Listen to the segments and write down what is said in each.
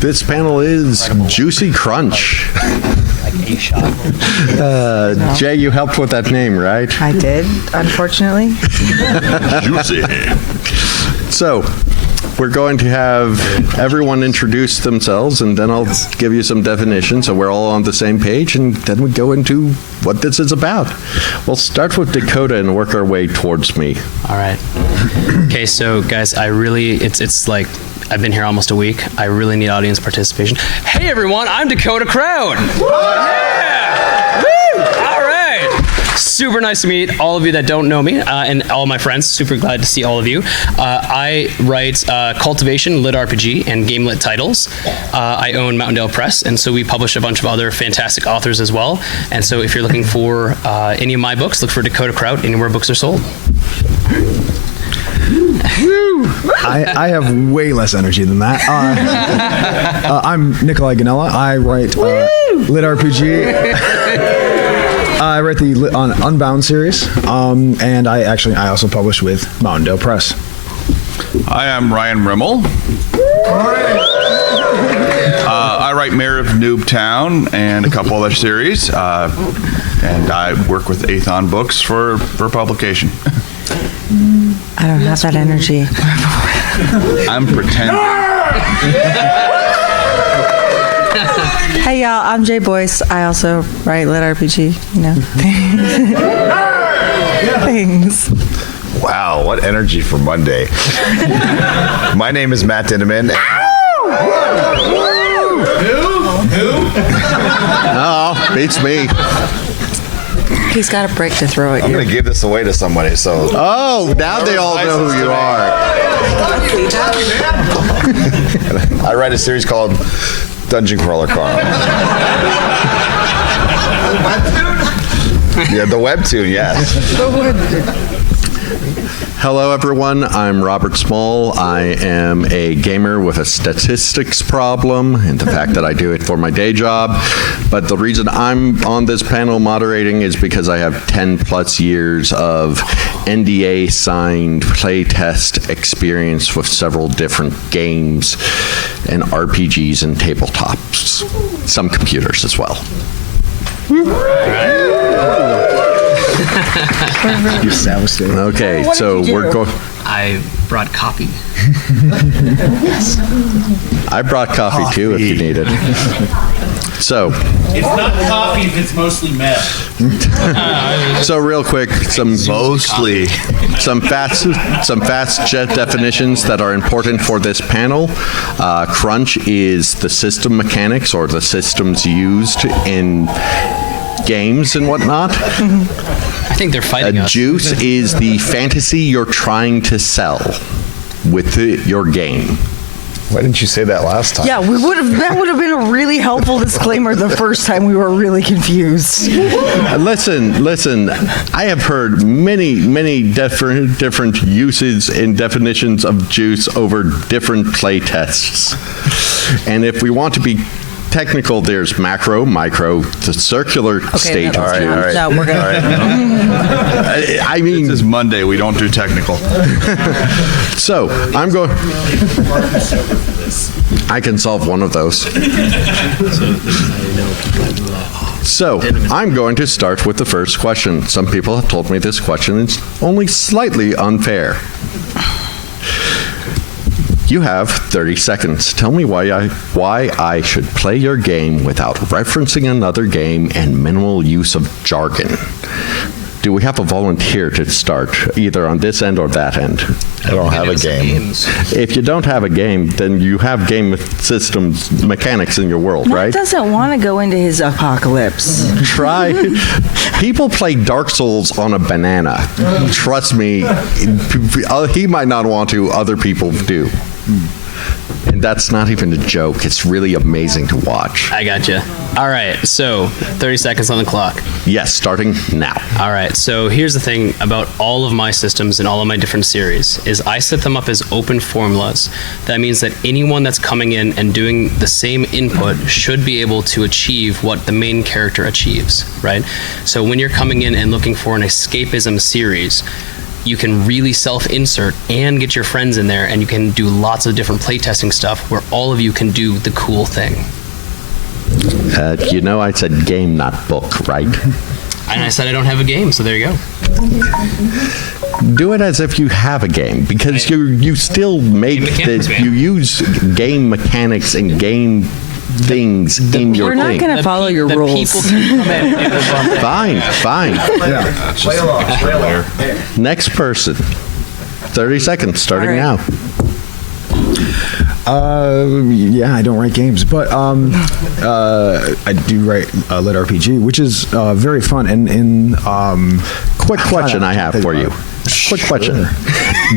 This panel is Juicy Crunch. Like a shot. Jay, you helped with that name, right? I did, unfortunately. Juicy. So, we're going to have everyone introduce themselves, and then I'll give you some definitions so we're all on the same page, and then we go into what this is about. We'll start with Dakota and work our way towards me. All right. Okay, so guys, it's like, I've been here almost a week. I really need audience participation. Hey everyone, I'm Dakota Crowd. Yeah! Woo! All right. Super nice to meet all of you that don't know me, and all my friends. Super glad to see all of you. I write Cultivation, LitRPG, and Game Lit titles. I own Mountaindale Press, and so we publish a bunch of other fantastic authors as well. And so if you're looking for any of my books, look for Dakota Crowd anywhere books are sold. I have way less energy than that. I'm Nikolai Ganella. I write LitRPG. I write the Unbound series, and I also publish with Mountaindale Press. Hi, I'm Ryan Rimmel. I write Mayor of Noobtown and a couple other series, and I work with Athon Books for publication. I don't have that energy. I'm pretending. Hey y'all, I'm Jay Boyce. I also write LitRPG, you know. Thanks. Wow, what energy for Monday. My name is Matt Dinneman. Oh, beats me. He's got a brick to throw at I'm you. going to give this away to somebody, so... Oh, now they all know who you are. I write a series called Dungeon Crawler Carl. Yeah, the webtoon, yes. Hello, everyone. I'm Robert Small. I am a gamer with a statistics problem and the fact that I do it for my day job. But the reason I'm on this panel moderating is because I have 10 plus years of NDA signed playtest experience with several different games and RPGs and tabletops. Some computers as well. You soused it. Okay, so we're going. I brought coffee. I brought coffee too if you need it. So. It's not coffee if it's mostly meth. So real quick, some fast jet definitions that are important for this panel. Crunch is the system mechanics or the systems used in games and whatnot. I think they're fighting us. Juice is the fantasy you're trying to sell with your game. Why didn't you say that last time? Yeah, that would have been a really helpful disclaimer the first time we were really confused. Listen, I have heard many different uses and definitions of juice over different play tests. And if we want to be technical, there's macro, micro, the circular state of juice. All right. No, we're good. I mean, This is Monday. We don't do technical. so I'm going. I can solve one of those. So I'm going to start with the first question. Some people have told me this question is only slightly unfair. You have 30 seconds. Tell me why I should play your game without referencing another game and minimal use of jargon. Do we have a volunteer to start, either on this end or that end? I don't have a game. If you don't have a game, then you have game systems mechanics in your world, Matt right? doesn't want to go into his apocalypse. Try. People play Dark Souls on a banana. Trust me, he might not want to, other people do. And that's not even a joke. It's really amazing to watch. I gotcha. All right, so 30 seconds on the clock. Yes, starting now. All right, so here's the thing about all of my systems and all of my different series is I set them up as open formulas. That means that anyone that's coming in and doing the same input should be able to achieve what the main character achieves, right? So when you're coming in and looking for an escapism series, you can really self-insert and get your friends in there, and you can do lots of different playtesting stuff where all of you can do the cool thing. I said game, not book, right? And I said I don't have a game, so there you go. Do it as if you have a game, because you still make this. You use game mechanics and game things in your We're not thing. going to follow your rules. People can come in and move on. Fine. Yeah. Play along. Next person. 30 seconds, starting All right. now. Yeah, I don't write games, but I do write LitRPG, which is very fun. And Quick question I have for you. Quick question.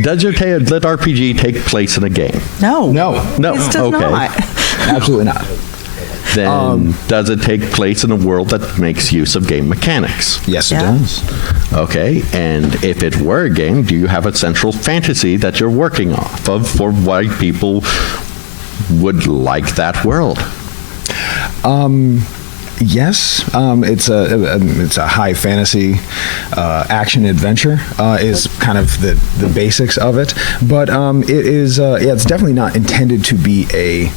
Does your LitRPG take place in a game? No. No. This does Okay. not. absolutely not. Then does it take place in a world that makes use of game mechanics? Yes, Yeah. it does. Okay, and if it were a game, do you have a central fantasy that you're working off of for why people would like that world? Yes, it's a high fantasy action adventure is kind of the basics of it, but it is it's definitely not intended to be a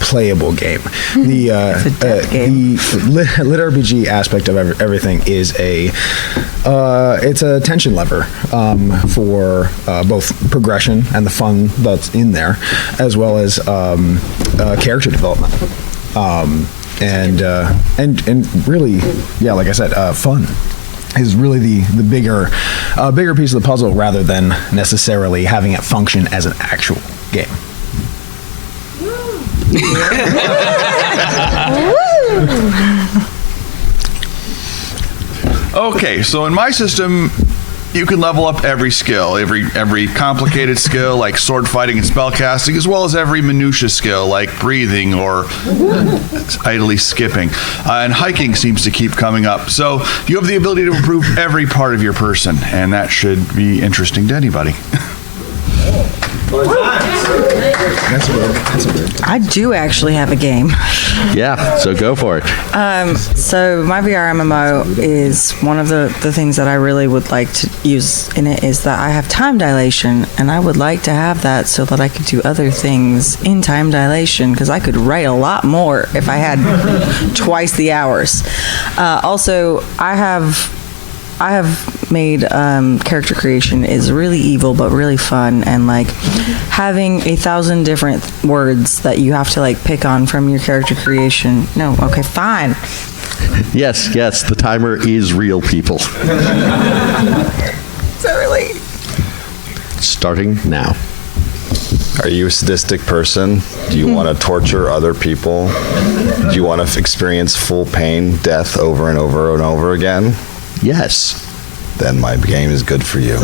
playable game. The It's a death game. the LitRPG aspect of everything is it's a tension lever for both progression and the fun that's in there, as well as character development. And really, yeah, like I said, fun is really the bigger piece of the puzzle rather than necessarily having it function as an actual game. Okay, so in my system, you can level up every skill, every complicated skill like sword fighting and spell casting, as well as every minutia skill like breathing or idly skipping. And hiking seems to keep coming up. So you have the ability to improve every part of your person, and that should be interesting to anybody. I do actually have a game. Yeah, so go for it. So my VR MMO is one of the things that I really would like to use in it is that I have time dilation, and I would like to have that so that I could do other things in time dilation, because I could write a lot more if I had twice the hours. Also, I have made character creation is really evil but really fun, and like having 1,000 different words that you have to like pick on from your character creation. No, okay, fine. Yes, the timer is real, people. So really, Starting now. Are you a sadistic person? Do you want to torture other people? Do you want to experience full pain, death over and over and over again? Yes. Then my game is good for you.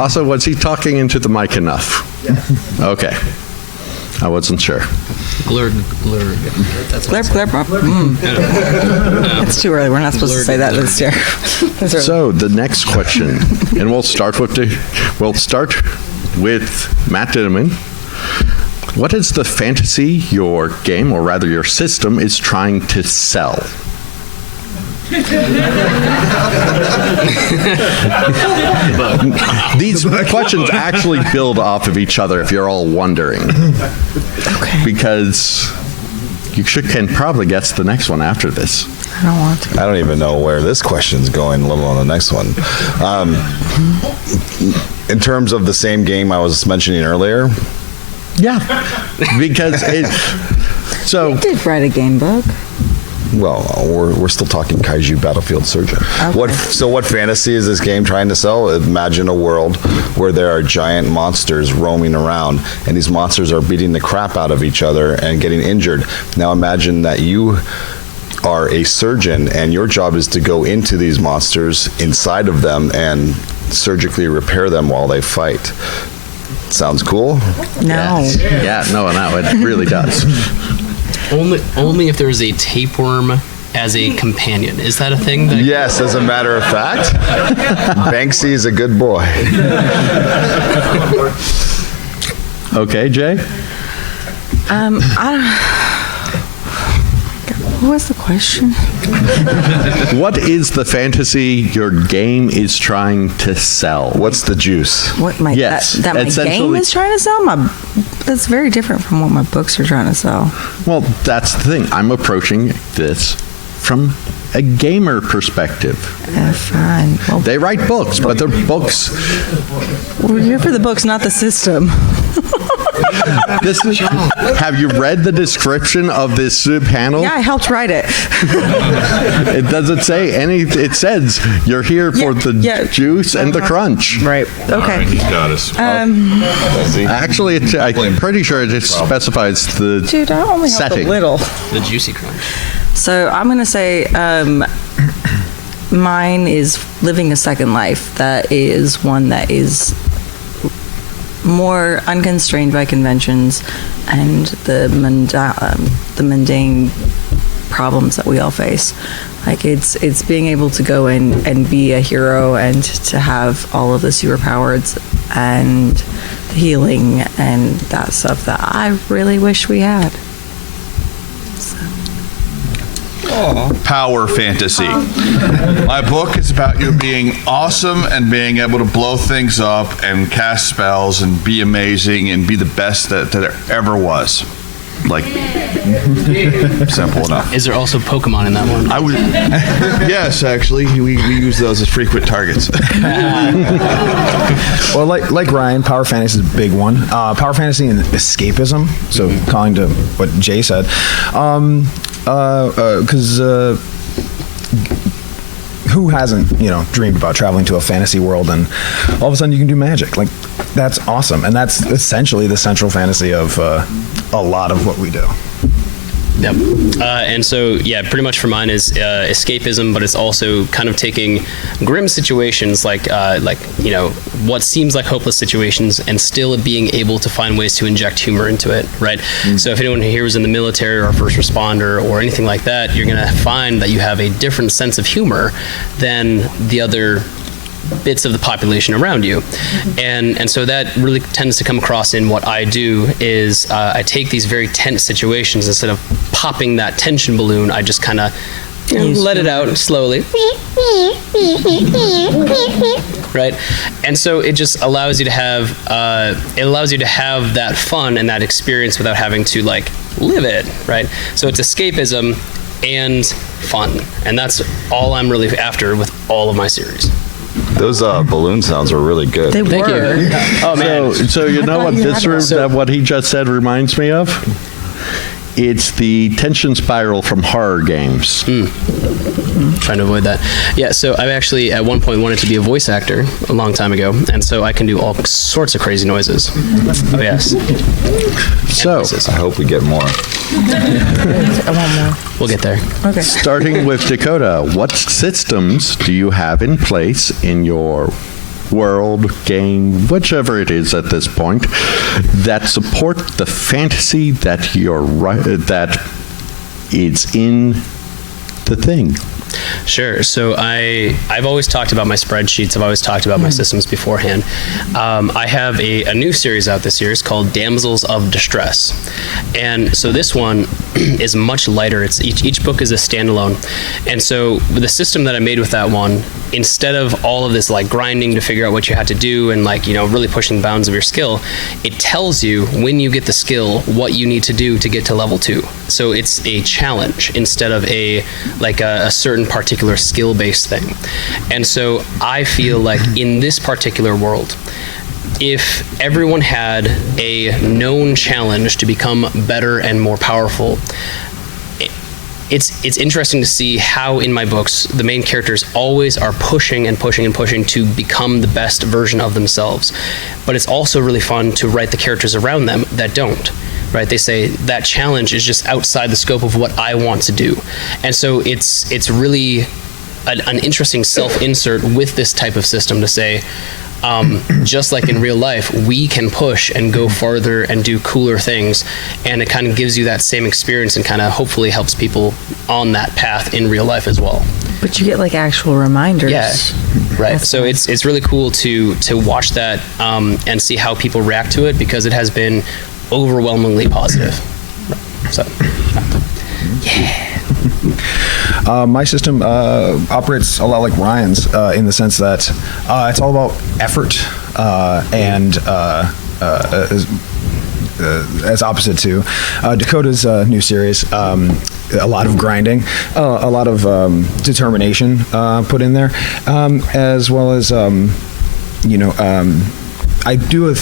Also, was he talking into the mic enough? Okay. I wasn't sure. Glurg. That's what glurp, glurp. It's too early. We're not supposed to say that this year. That's early. So the next question, and we'll start with Matt Dinneman. What is the fantasy your game, or rather your system, is trying to sell? These questions actually build off of each other if you're all wondering. Okay. Because you can probably guess the next one after this. I don't want to. I don't even know where this question's going, let alone the next one. In terms of the same game I was mentioning earlier, Yeah. Because so I did write a game book. well, we're still talking Kaiju Battlefield Surgeon. Okay. What fantasy is this game trying to sell? Imagine a world where there are giant monsters roaming around, and these monsters are beating the crap out of each other and getting injured. Now imagine that you are a surgeon, and your job is to go into these monsters, inside of them, and surgically repair them while they fight. Sounds cool? No. yeah, no, it really does. Only if there's a tapeworm as a companion. Is that a thing? That Yes, as a matter of fact, Banksy is a good boy. What was the question? What is the fantasy your game is trying to sell? What's the juice? What my Yes, that my game essentially- is trying to sell? That's very different from what my books are trying to sell. Well, that's the thing. I'm approaching this from a gamer perspective. Fine. Well, They write books, but they're books. we're here for the books, not the system. Have you read the description of this panel? Yeah, I helped write it. It doesn't say any. It says you're here for the juice and the crunch. Right. Okay. He's got us. Actually, I'm pretty sure it just specifies the Dude, I only helped setting. a little. The juicy crunch. So I'm going to say mine is living a second life. That is one that is more unconstrained by conventions and the mundane problems that we all face. Like it's being able to go in and be a hero and to have all of the superpowers and the healing and that stuff that I really wish we had. Power fantasy. My book is about you being awesome and being able to blow things up and cast spells and be amazing and be the best that there ever was. Like, simple enough. Is there also Pokemon in that one? I would. Yes, actually, we use those as frequent targets. Well, like Ryan, power fantasy is a big one. Power fantasy and escapism. So calling to what Jay said, because who hasn't dreamed about traveling to a fantasy world and all of a sudden you can do magic? Like that's awesome, and that's essentially the central fantasy of a lot of what we do. Yep. And so, yeah, pretty much for mine is escapism, but it's also kind of taking grim situations like what seems like hopeless situations and still being able to find ways to inject humor into it, right? So if anyone here was in the military or a first responder or anything like that, you're going to find that you have a different sense of humor than the other bits of the population around you, and so that really tends to come across in what I do is I take these very tense situations, instead of popping that tension balloon, I just kind of let it out slowly, right? And so it just allows you to have that fun and that experience without having to like live it, right? So it's escapism and fun, and that's all I'm really after with all of my series. Those balloon sounds are really good. They Thank were. you. Oh man. So you know thought what you this had room, one. that what he just said reminds me of? It's the tension spiral from horror games. Trying to avoid that. Yeah, so I actually at one point wanted to be a voice actor a long time ago, and so I can do all sorts of crazy noises. Oh yes. So I hope we get more. I want more. We'll get there. Okay. starting with Dakota, what systems do you have in place in your world, game, whichever it is at this point, that support the fantasy that that is in the thing? Sure. So I've always talked about my spreadsheets. I've always talked about my systems beforehand. I have a new series out this year. It's called Damsels of Distress. And so this one is much lighter. It's each book is a standalone. And so the system that I made with that one, instead of all of this like grinding to figure out what you had to do and like, really pushing the bounds of your skill, it tells you when you get the skill what you need to do to get to level 2. So it's a challenge instead of a certain particular skill-based thing. And so I feel like in this particular world, if everyone had a known challenge to become better and more powerful, it's interesting to see how in my books the main characters always are pushing and pushing and pushing to become the best version of themselves. But it's also really fun to write the characters around them that don't. Right? They say that challenge is just outside the scope of what I want to do. And so it's really an interesting self-insert with this type of system to say, just like in real life, we can push and go farther and do cooler things, and it kind of gives you that same experience and kind of hopefully helps people on that path in real life as well. But you get like actual reminders. Yeah, right. That's So nice. it's really cool to watch that and see how people react to it, because it has been overwhelmingly positive. So, yeah. My system operates a lot like Ryan's in the sense that it's all about effort and as opposite to Dakota's new series. A lot of grinding, a lot of determination put in there, as well as I do a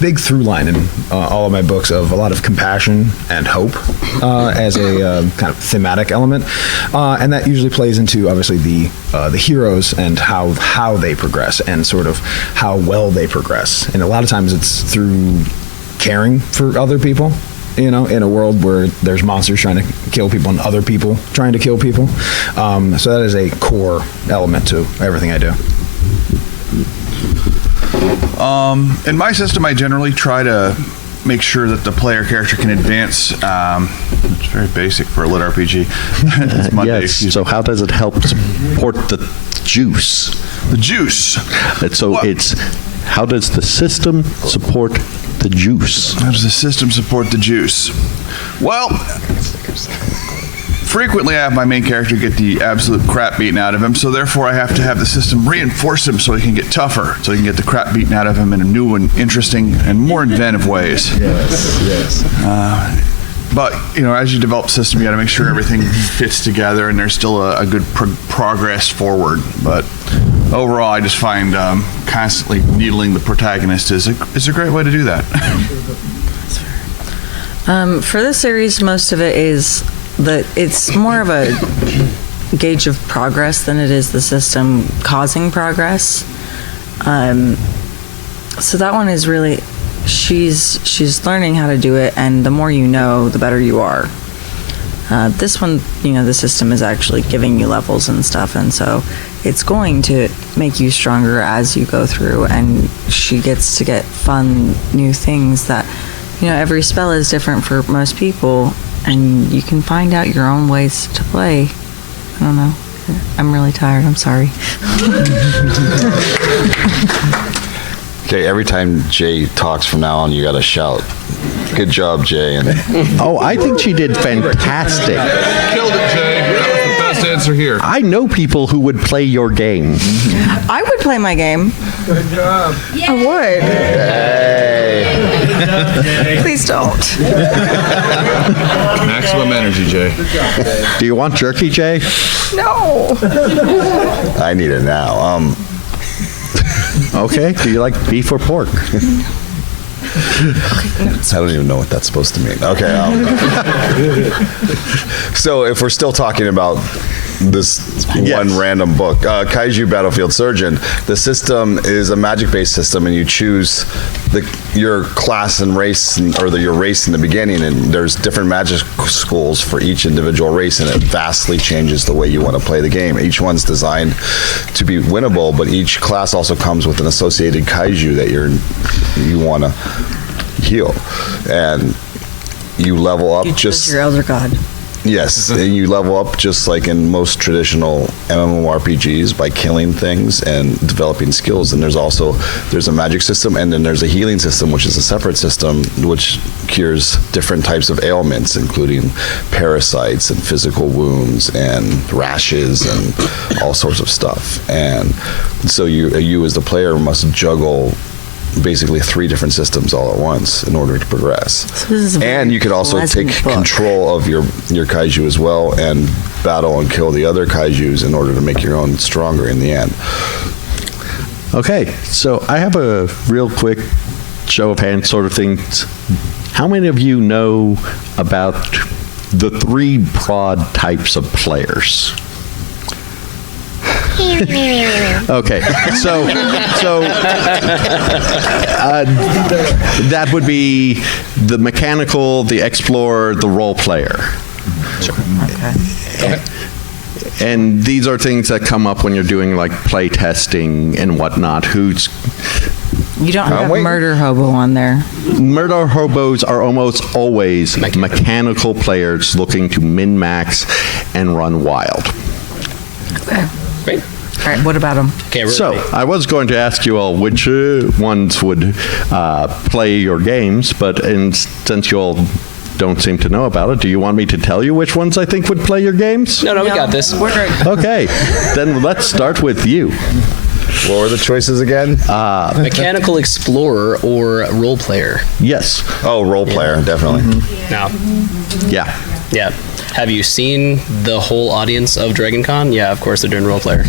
big through line in all of my books of a lot of compassion and hope as a kind of thematic element, and that usually plays into obviously the heroes and how they progress and sort of how well they progress. And a lot of times it's through caring for other people. In a world where there's monsters trying to kill people and other people trying to kill people. So that is a core element to everything I do. In my system, I generally try to make sure that the player character can advance. It's very basic for a lit RPG. It's Monday, Yes. So how does it help support the juice? The juice. How does the system support the juice? How does the system support the juice? Well, frequently I have my main character get the absolute crap beaten out of him, so therefore I have to have the system reinforce him so he can get tougher, so he can get the crap beaten out of him in new and interesting and more inventive ways. Yes. But, as you develop the system, you got to make sure everything fits together and there's still a good progress forward. But overall, I just find constantly needling the protagonist is a great way to do that. For this series, most of it is that it's more of a gauge of progress than it is the system causing progress. So that one is really, she's learning how to do it, and the more you know, the better you are. This one, the system is actually giving you levels and stuff, and so it's going to make you stronger as you go through, and she gets to get fun new things that, every spell is different for most people, and you can find out your own ways to play. I don't know. I'm really tired. I'm sorry. Okay, every time Jay talks from now on, you got to shout. Good job, Jay. And Oh, I think she did fantastic. Killed it, Jay. That was the best answer here. I know people who would play your game. I would play my game. Good job. I would. Please don't. Maximum energy, Jay. Do you want jerky, Jay? No. I need it now. Okay. Do you like beef or pork? I don't even know what that's supposed to mean. Okay. So if we're still talking about this one random book, Kaiju Battlefield Surgeon, the system is a magic-based system, and you choose your class and race, your race in the beginning, and there's different magic schools for each individual race, and it vastly changes the way you want to play the game. Each one's designed to be winnable, but each class also comes with an associated kaiju that you want to heal, and you level up You choose your elder god. Yes, and you level up just like in most traditional MMORPGs by killing things and developing skills. And there's a magic system, and then there's a healing system, which is a separate system which cures different types of ailments, including parasites and physical wounds and rashes and all sorts of stuff. And so you as the player must juggle basically 3 different systems all at once in order to progress. So this is a very and you could also take pleasant book. control of your kaiju as well and battle and kill the other kaijus in order to make your own stronger in the end. Okay. So I have a real quick show of hands sort of thing. How many of you know about the 3 broad types of players? Okay, so that would be the mechanical, the explorer, the role player. Okay. And these are things that come up when you're doing like play testing and whatnot. You don't have murder hobo on there. Murder hobos are almost always mechanical players looking to min-max and run wild. Okay. Great. All right, what about them? Okay, we're So ready. I was going to ask you all which ones would play your games, but since you all don't seem to know about it. Do you want me to tell you which ones I think would play your games? No, we got this. We're great. Okay, then let's start with you. What were the choices again? Mechanical explorer or role player? Yes. Oh, role player, definitely. Now, Yeah. yeah. Have you seen the whole audience of DragonCon? Yeah, of course they're doing role player.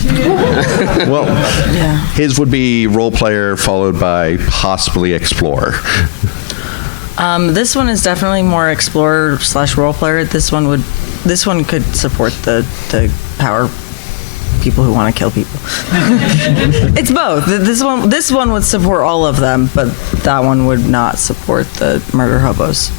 Well, Yeah. his would be role player followed by possibly explorer. This one is definitely more explorer / role player. This one could support the power people who want to kill people. It's both. This one would support all of them, but that one would not support the murder hobos.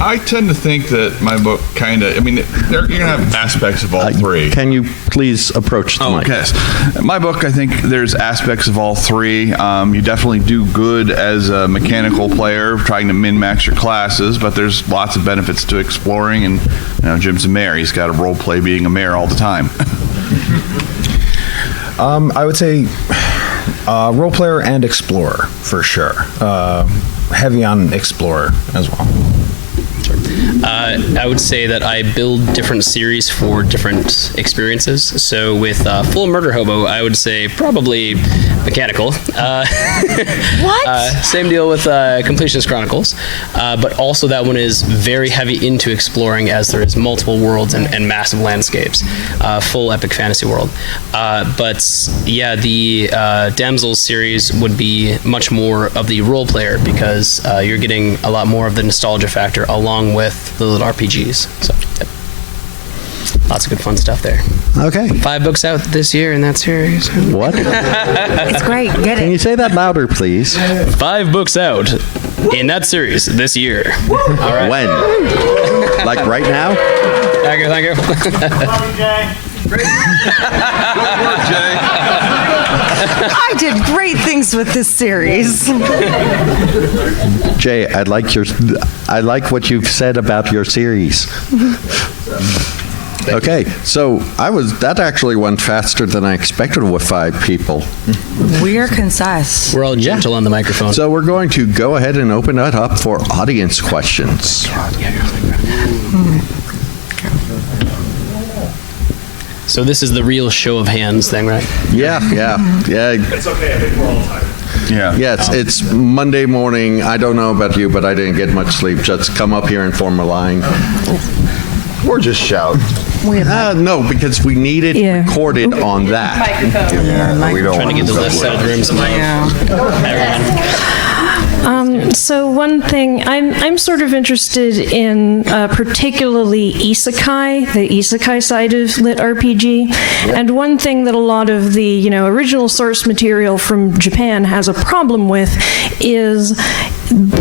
I tend to think that my book kind of, you're going to have aspects of all three. Can you please approach the mic? Yes. My book, I think there's aspects of all three. You definitely do good as a mechanical player, trying to min-max your classes, but there's lots of benefits to exploring, and Jim's a mayor. He's got to role play being a mayor all the time. I would say role player and explorer for sure. Heavy on explorer as well. I would say that I build different series for different experiences. So with Full Murder Hobo, I would say probably mechanical. What? Same deal with Completionist Chronicles. But also that one is very heavy into exploring, as there is multiple worlds and massive landscapes. Full epic fantasy world. But yeah, the Damsels series would be much more of the role player, because you're getting a lot more of the nostalgia factor along with the LitRPGs. So, yep. Lots of good fun stuff there. Okay. 5 books out this year in that series. What? It's great. Get Can it. you say that louder, please? 5 books out in that series this year. All right. When? Like right now? Thank you. Thank you. I did great things with this series. Jay, I like what you've said about your series. Okay, so that actually went faster than I expected with 5 people. We are concise. We're all gentle on the microphone. So we're going to go ahead and open it up for audience questions. So this is the real show of hands thing, right? Yeah. It's okay. I think we're all tired. Yeah. It's Monday morning. I don't know about you, but I didn't get much sleep. Just come up here and form a line. Or just shout. No, because we need it recorded on that. We don't Trying to get the left side of the room somehow. So one thing, I'm sort of interested in particularly isekai, the isekai side of LitRPG. And one thing that a lot of the original source material from Japan has a problem with is,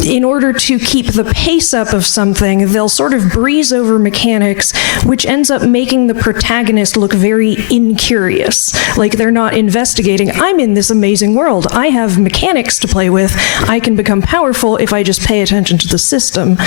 in order to keep the pace up of something, they'll sort of breeze over mechanics, which ends up making the protagonist look very incurious. Like they're not investigating, I'm in this amazing world, I have mechanics to play with, I can become powerful if I just pay attention to the system.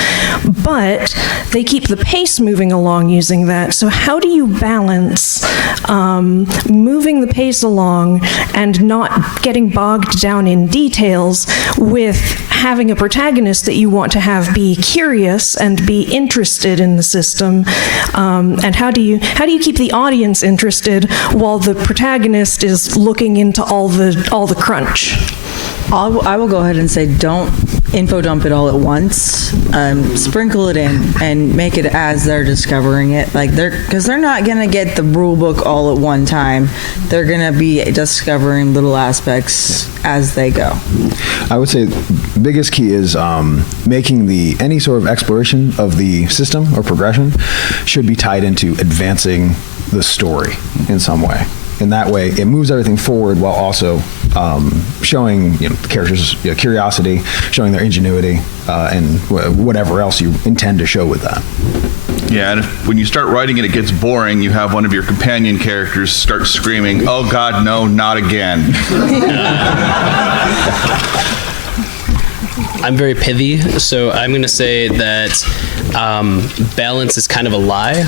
But they keep the pace moving along using that. So how do you balance moving the pace along and not getting bogged down in details with having a protagonist that you want to have be curious and be interested in the system, and how do you keep the audience interested while the protagonist is looking into all the crunch? I will go ahead and say, don't info dump it all at once. Sprinkle it in and make it as they're discovering it. Because they're not gonna get the rule book all at one time. They're gonna be discovering little aspects as they go. I would say the biggest key is making any sort of exploration of the system or progression should be tied into advancing the story in some way. In that way, it moves everything forward while also showing the characters' curiosity, showing their ingenuity, and whatever else you intend to show with that. Yeah, and when you start writing it, it gets boring. You have one of your companion characters start screaming, "Oh God, no, not again." I'm very pithy, so I'm going to say that balance is kind of a lie.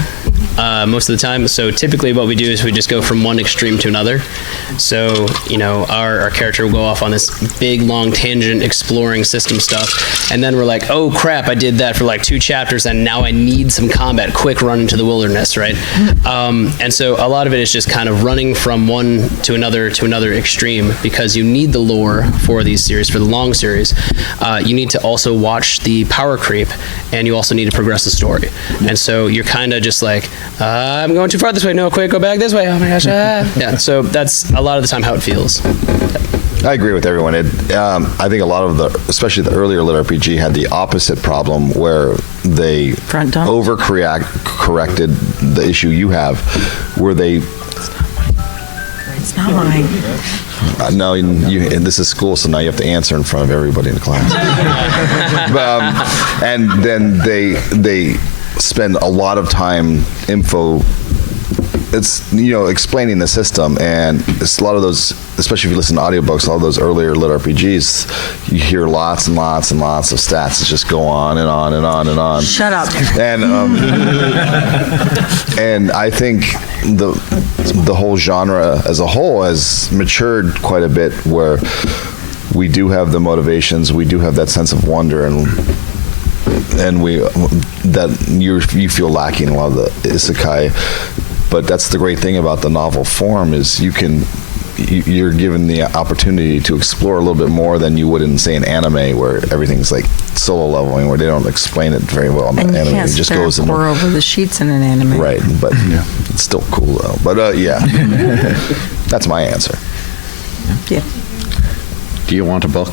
most of the time. So typically what we do is we just go from one extreme to another. So, our character will go off on this big, long tangent exploring system stuff. And then we're like, oh, crap, I did that for like 2 chapters, and now I need some combat. Quick run into the wilderness, right? And so a lot of it is just kind of running from one to another extreme, because you need the lore for these series, for the long series. You need to also watch the power creep, and you also need to progress the story. And so you're kind of just like, I'm going too far this way. No, quick, go back this way. Oh my gosh. Yeah, so that's a lot of the time how it feels. I agree with everyone. I think a lot of especially the earlier LitRPG had the opposite problem, where they corrected the issue you have, where they. It's not mine. No, and this is school, so now you have to answer in front of everybody in the class. And then they spend a lot of time explaining the system, and it's a lot of those, especially if you listen to audiobooks, a lot of those earlier LitRPGs, you hear lots and lots and lots of stats that just go on and on and on and on. Shut up. And and I think the whole genre as a whole has matured quite a bit, where we do have the motivations, we do have that sense of wonder, and you feel lacking a lot of the isekai. But that's the great thing about the novel form, is you're given the opportunity to explore a little bit more than you would in, say, an anime, where everything's like solo leveling, where they don't explain it very well in the anime. Can't it just goes in pour over the sheets in an anime. Right, but it's still cool though. But that's my answer. Yeah. Do you want a book?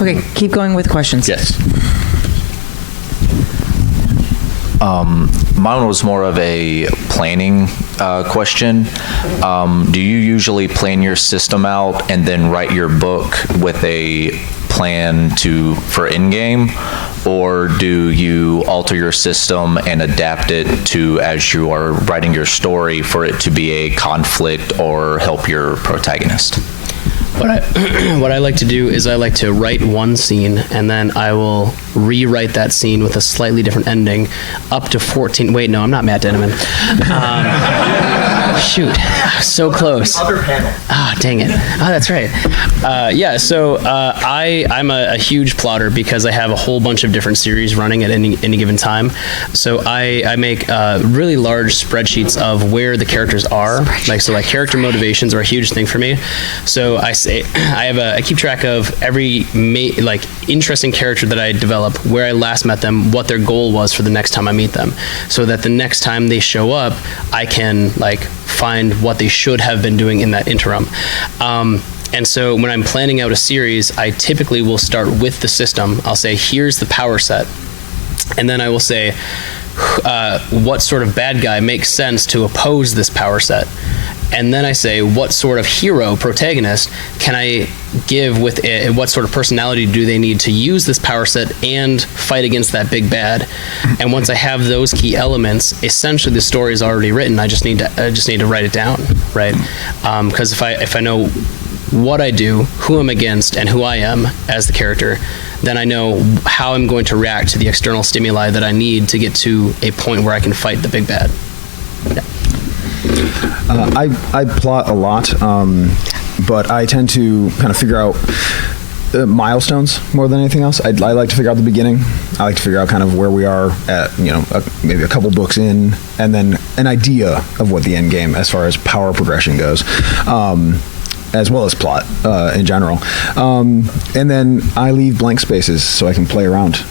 Okay, keep going with questions. Yes. Mine was more of a planning question. Do you usually plan your system out and then write your book with a plan for in-game, or do you alter your system and adapt it to, as you are writing your story, for it to be a conflict or help your protagonist? What I like to do is I like to write one scene, and then I will rewrite that scene with a slightly different ending up to 14. Wait, no, I'm not Matt Denneman. Shoot, so close. Other panel. Dang it. Oh, that's right. So I'm a huge plotter, because I have a whole bunch of different series running at any given time. So I make really large spreadsheets of where the characters are. Like character motivations are a huge thing for me. So I keep track of every interesting character that I develop, where I last met them, what their goal was for the next time I meet them, so that the next time they show up, I can find what they should have been doing in that interim. And so when I'm planning out a series, I typically will start with the system. I'll say, here's the power set. And then I will say, what sort of bad guy makes sense to oppose this power set? And then I say, what sort of hero, protagonist, can I give with it? What sort of personality do they need to use this power set and fight against that big bad? And once I have those key elements, essentially the story is already written. I just need to write it down, right? Because if I know what I do, who I'm against, and who I am as the character, then I know how I'm going to react to the external stimuli that I need to get to a point where I can fight the big bad. Yeah. I plot a lot, but I tend to kind of figure out milestones more than anything else. I like to figure out the beginning. I like to figure out kind of where we are at, maybe a couple books in, and then an idea of what the end game as far as power progression goes, as well as plot in general. And then I leave blank spaces so I can play around.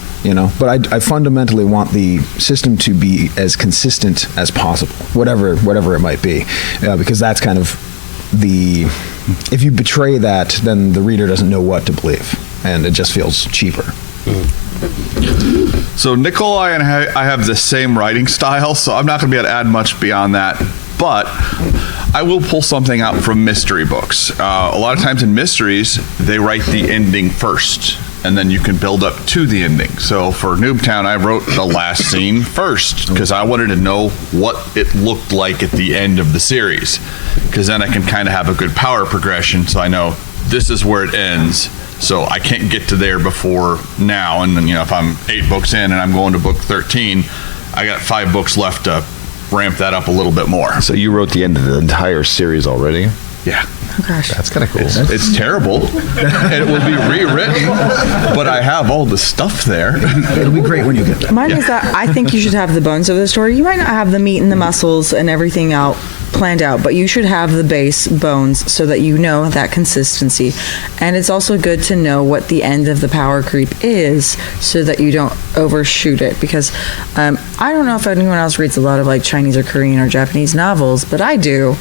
But I fundamentally want the system to be as consistent as possible, whatever it might be, because that's kind of if you betray that, then the reader doesn't know what to believe, and it just feels cheaper. So Nikolai and I have the same writing style, so I'm not going to be able to add much beyond that. But I will pull something out from mystery books. A lot of times in mysteries, they write the ending first, and then you can build up to the ending. So for Noobtown, I wrote the last scene first, because I wanted to know what it looked like at the end of the series, because then I can kind of have a good power progression, so I know this is where it ends, so I can't get to there before now. And then, if I'm 8 books in and I'm going to book 13, I got 5 books left to ramp that up a little bit more. So you wrote the end of the entire series already? Yeah. Oh gosh. That's kind of cool. It's terrible, and it will be rewritten, but I have all the stuff there. It'll be great when you get there. Mine is that I think you should have the bones of the story. You might not have the meat and the muscles and everything out planned out, but you should have the base bones so that you know that consistency. And it's also good to know what the end of the power creep is so that you don't overshoot it. Because I don't know if anyone else reads a lot of like Chinese or Korean or Japanese novels, but I do.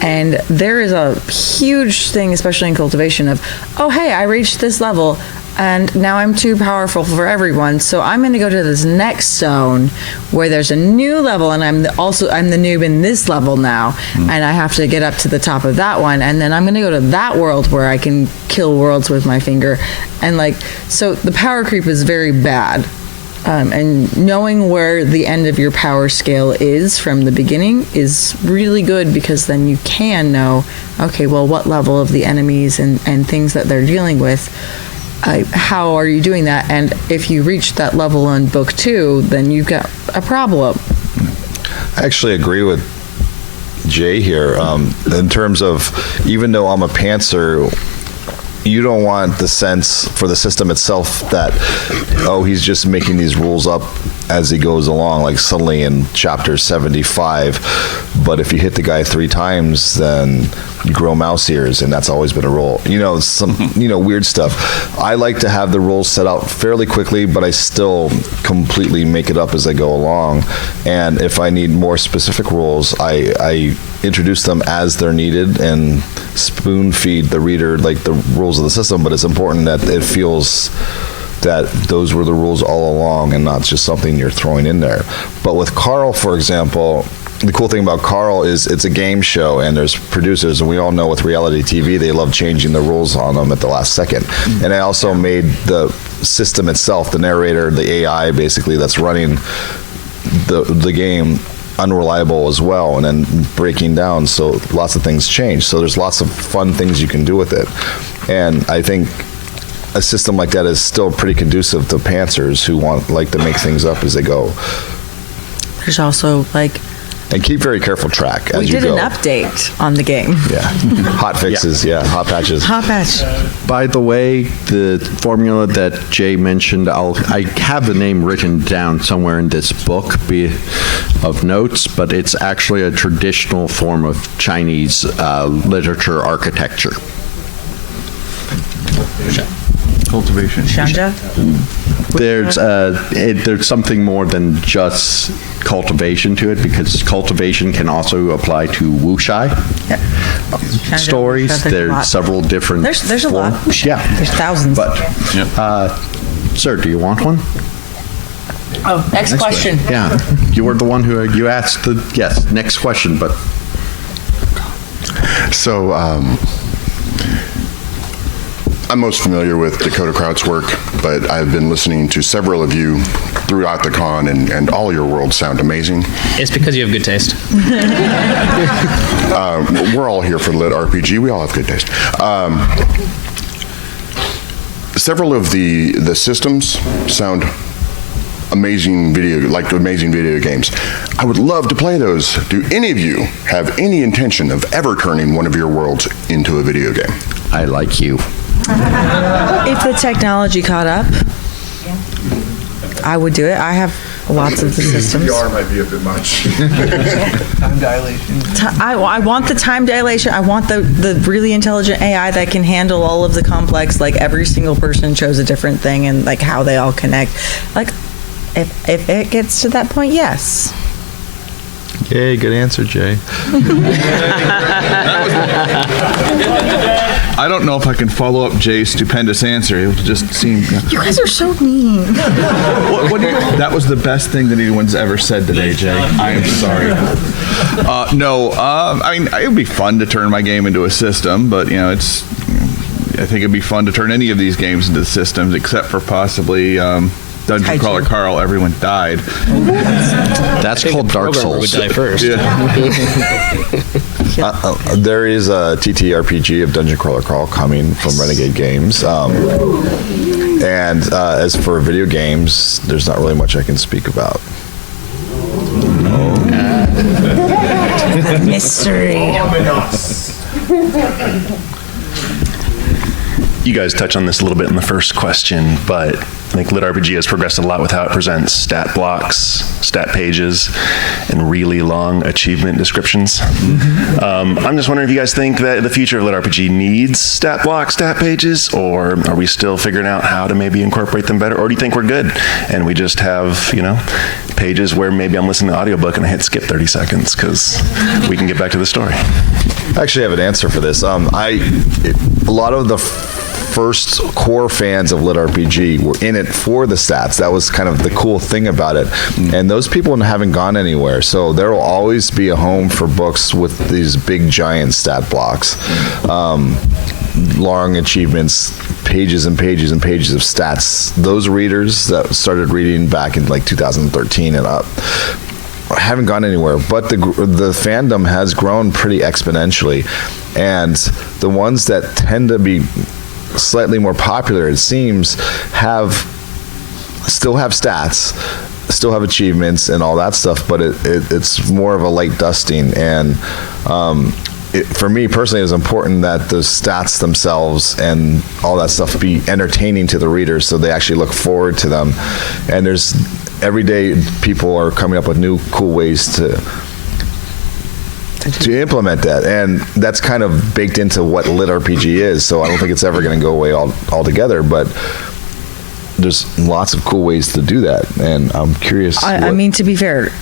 And there is a huge thing, especially in cultivation, of, oh, hey, I reached this level and now I'm too powerful for everyone, so I'm going to go to this next zone where there's a new level, and I'm the noob in this level now, and I have to get up to the top of that one, and then I'm going to go to that world where I can kill worlds with my finger, and like, so the power creep is very bad. And knowing where the end of your power scale is from the beginning is really good, because then you can know, okay, well, what level of the enemies and things that they're dealing with, how are you doing that? And if you reach that level in book 2, then you've got a problem. I actually agree with Jay here in terms of, even though I'm a pantser, you don't want the sense for the system itself that, oh, he's just making these rules up as he goes along, like suddenly in chapter 75, but if you hit the guy 3 times, then you grow mouse ears, and that's always been a rule. Some weird stuff. I like to have the rules set out fairly quickly, but I still completely make it up as I go along. And if I need more specific rules, I introduce them as they're needed and spoon feed the reader like the rules of the system. But it's important that it feels that those were the rules all along and not just something you're throwing in there. But with Carl, for example, the cool thing about Carl is it's a game show, and there's producers, and we all know with reality TV, they love changing the rules on them at the last second. And I also made the system itself, the narrator, the AI basically that's running the game, unreliable as well, and then breaking down, so lots of things change. So there's lots of fun things you can do with it. And I think a system like that is still pretty conducive to pantsers who like to make things up as they go. There's also like, and keep very careful track as you go. We did an update on the game. Yeah. Hot fixes, hot patches. Hot patch. By the way, the formula that Jay mentioned, I have the name written down somewhere in this book of notes, but it's actually a traditional form of Chinese literature architecture. Cultivation. Shanja? There's something more than just cultivation to it, because cultivation can also apply to wuxia stories. There's several different. There's a lot. Yeah, there's thousands. But, sir, do you want one? Oh, next question. Yeah, you were the one who you asked the yes. Next question, but so. I'm most familiar with Dakota Kraut's work, but I've been listening to several of you throughout the con, and all your worlds sound amazing. It's because you have good taste. We're all here for LitRPG. We all have good taste. Several of the systems sound amazing video games. I would love to play those. Do any of you have any intention of ever turning one of your worlds into a video game? I like you. If the technology caught up, I would do it. I have lots of the systems. VR might be a bit much. Time dilation. I want the time dilation. I want the really intelligent AI that can handle all of the complex, like every single person chose a different thing and like how they all connect. Like if it gets to that point, yes. Yay, good answer, Jay. I don't know if I can follow up Jay's stupendous answer. It just seemed. You guys are so mean. That was the best thing that anyone's ever said today, Jay. I am sorry. I mean, it would be fun to turn my game into a system, but I think it'd be fun to turn any of these games into systems, except for possibly. Dungeon Crawler Carl, everyone died. That's called Dark Souls. Would die first. There is a TTRPG of Dungeon Crawler Carl coming from Renegade Games. And as for video games, there's not really much I can speak about. Mystery. You guys touched on this a little bit in the first question, but I think LitRPG has progressed a lot with how it presents stat blocks, stat pages, and really long achievement descriptions. I'm just wondering if you guys think that the future of LitRPG needs stat blocks, stat pages, or are we still figuring out how to maybe incorporate them better? Or do you think we're good and we just have, pages where maybe I'm listening to an audiobook and I hit skip 30 seconds because we can get back to the story? I actually have an answer for this. A lot of the first core fans of LitRPG were in it for the stats. That was kind of the cool thing about it. And those people haven't gone anywhere. So there will always be a home for books with these big giant stat blocks, long achievements, pages and pages and pages of stats. Those readers that started reading back in like 2013 and up haven't gone anywhere, but the fandom has grown pretty exponentially, and the ones that tend to be slightly more popular, it seems, still have stats, still have achievements and all that stuff, but it's more of a light dusting. And for me personally, it was important that the stats themselves and all that stuff be entertaining to the readers, so they actually look forward to them. And every day people are coming up with new cool ways to implement that, and that's kind of baked into what LitRPG is, so I don't think it's ever going to go away altogether, but there's lots of cool ways to do that, and I'm curious. I mean, to be fair,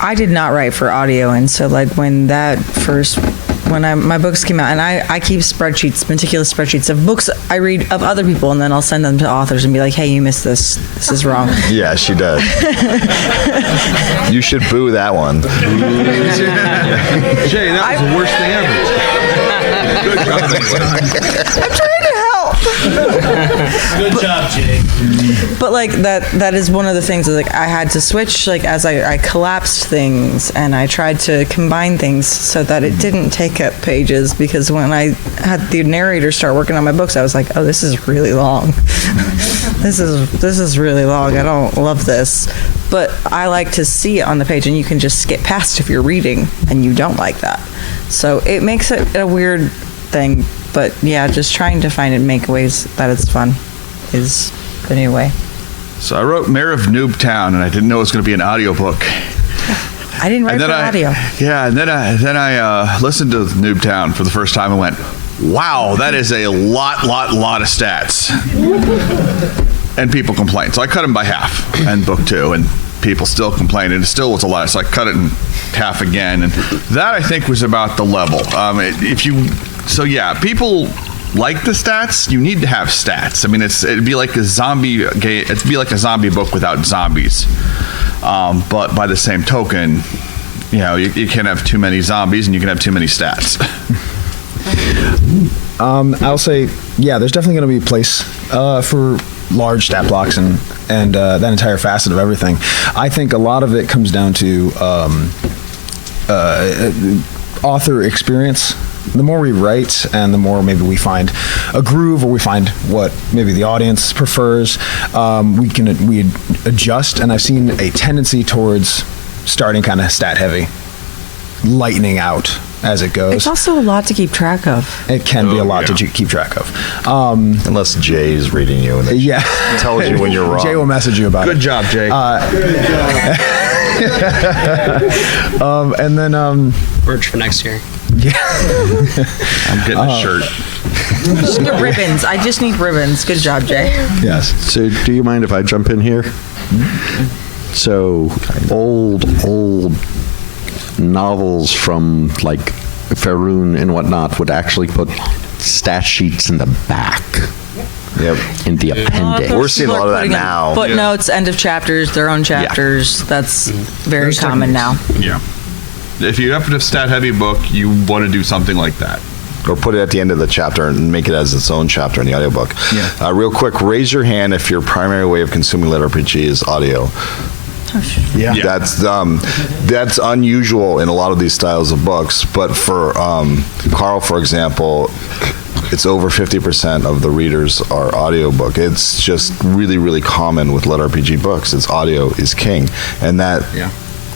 I did not write for audio, and so like when my books came out, and I keep meticulous spreadsheets of books I read of other people, and then I'll send them to authors and be like, hey, you missed this. This is wrong. Yeah, she does. You should boo that one. Jay, that was the worst thing ever. Good job, anyway. I'm trying to help. Good job, Jay. But like that is one of the things, is like I had to switch, like as I collapsed things and I tried to combine things so that it didn't take up pages, because when I had the narrator start working on my books, I was like, oh, this is really long. This is really long. I don't love this. But I like to see it on the page, and you can just skip past if you're reading and you don't like that. So it makes it a weird thing. But yeah, just trying to find and make ways that it's fun is the new way. So I wrote Mayor of Noobtown, and I didn't know it was going to be an audiobook. I didn't write for audio. Yeah, and then I listened to Noobtown for the first time and went, wow, that is a lot of stats. And people complained. So I cut them by half in book 2, and people still complained, and it still was a lot. So I cut it in half again, and that I think was about the level. People like the stats. You need to have stats. I mean, it'd be like a zombie game. It'd be like a zombie book without zombies. But by the same token, you can't have too many zombies, and you can have too many stats. I'll say, yeah, there's definitely going to be a place for large stat blocks and that entire facet of everything. I think a lot of it comes down to author experience. The more we write and the more maybe we find a groove, or we find what maybe the audience prefers, we adjust. And I've seen a tendency towards starting kind of stat heavy, lightening out as it goes. It's also a lot to keep track of. It can be a lot to keep track of. Unless Jay's reading you and tells you when you're wrong. Jay will message you about it. Good job, Jay. And then Merch for next year. yeah. I'm getting a shirt. Just get ribbons. I just need ribbons. Good job, Jay. Yes. So do you mind if I jump in here? So old novels from like Faerun and whatnot would actually put stat sheets in the back. Yep. In the appendix. We're seeing a lot of that now. Footnotes, end of chapters, their own chapters. That's very common now. Yeah. If you have a stat-heavy book, you want to do something like that. Or put it at the end of the chapter and make it as its own chapter in the audiobook. Yeah. Real quick, raise your hand if your primary way of consuming LitRPG is audio. Yeah. That's unusual in a lot of these styles of books, but for Carl, for example, it's over 50% of the readers are audiobook. It's just really, really common with LitRPG books. It's audio is king, and that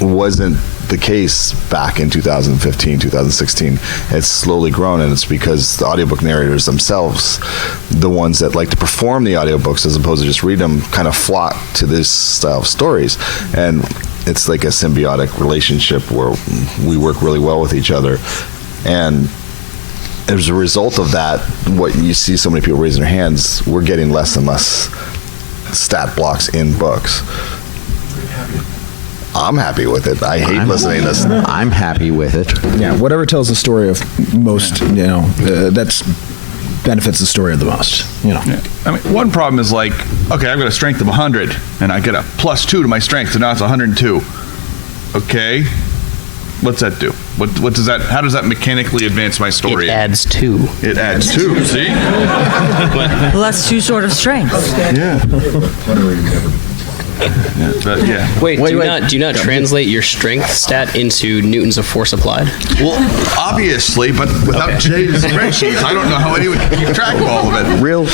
wasn't the case back in 2015, 2016. It's slowly grown, and it's because the audiobook narrators themselves, the ones that like to perform the audiobooks as opposed to just read them, kind of flock to this style of stories. And it's like a symbiotic relationship where we work really well with each other. And as a result of that, what you see so many people raising their hands, we're getting less and less stat blocks in books. I'm happy with it. I hate listening to this. I'm happy with it. Yeah, whatever tells the story of most, that's benefits the story of the most, Yeah. I mean, one problem is like, okay, I've got a strength of 100, and I get a +2 to my strength, so now it's 102. Okay, what's that do? What does that? How does that mechanically advance my story? It adds 2. It adds 2. See? Plus 2 sort of strength. Yeah. Yeah. Wait, do you not translate your strength stat into newtons of force applied? Well, obviously, but without Jay's spreadsheets, I don't know how anyone can keep track of all of it. Real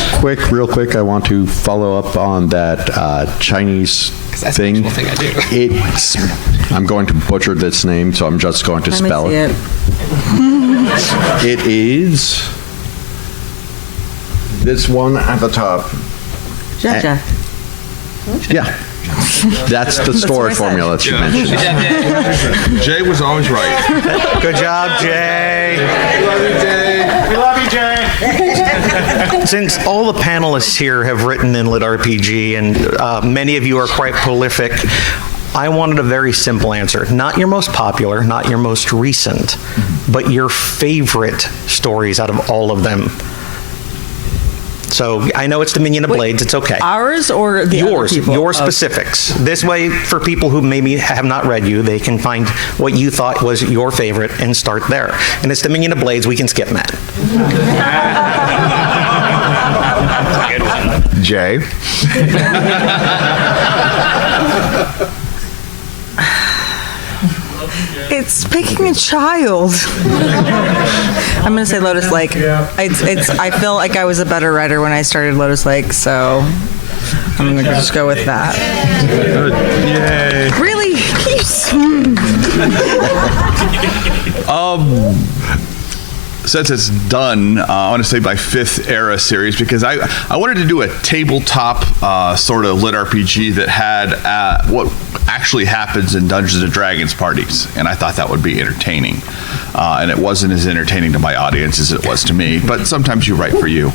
quick, I want to follow up on that Chinese That's thing. the actual thing I do. I'm going to butcher this name, so I'm just going to spell Let it. me see it. It is this one at the top. Jaja. Yeah. That's the story what I said. formula that you mentioned. Jay was always right. Good job, Jay. We love you, Jay. We love you, Jay. Since all the panelists here have written in LitRPG, and many of you are quite prolific, I wanted a very simple answer. Not your most popular, not your most recent, but your favorite stories out of all of them. So I know it's Dominion of Blades. It's okay. Ours or the other Yours, people? your Oh. specifics. This way, for people who maybe have not read you, they can find what you thought was your favorite and start there. And it's Dominion of Blades. We can skip Matt. Jay? It's picking a child. I'm gonna say Lotus Lake. I feel like I was a better writer when I started Lotus Lake, so I'm gonna just go with that. Yay. Really? Since it's done, I want to say by 5th Era series, because I wanted to do a tabletop sort of lit RPG that had what actually happens in Dungeons and Dragons parties, and I thought that would be entertaining. And it wasn't as entertaining to my audience as it was to me, but sometimes you write for you.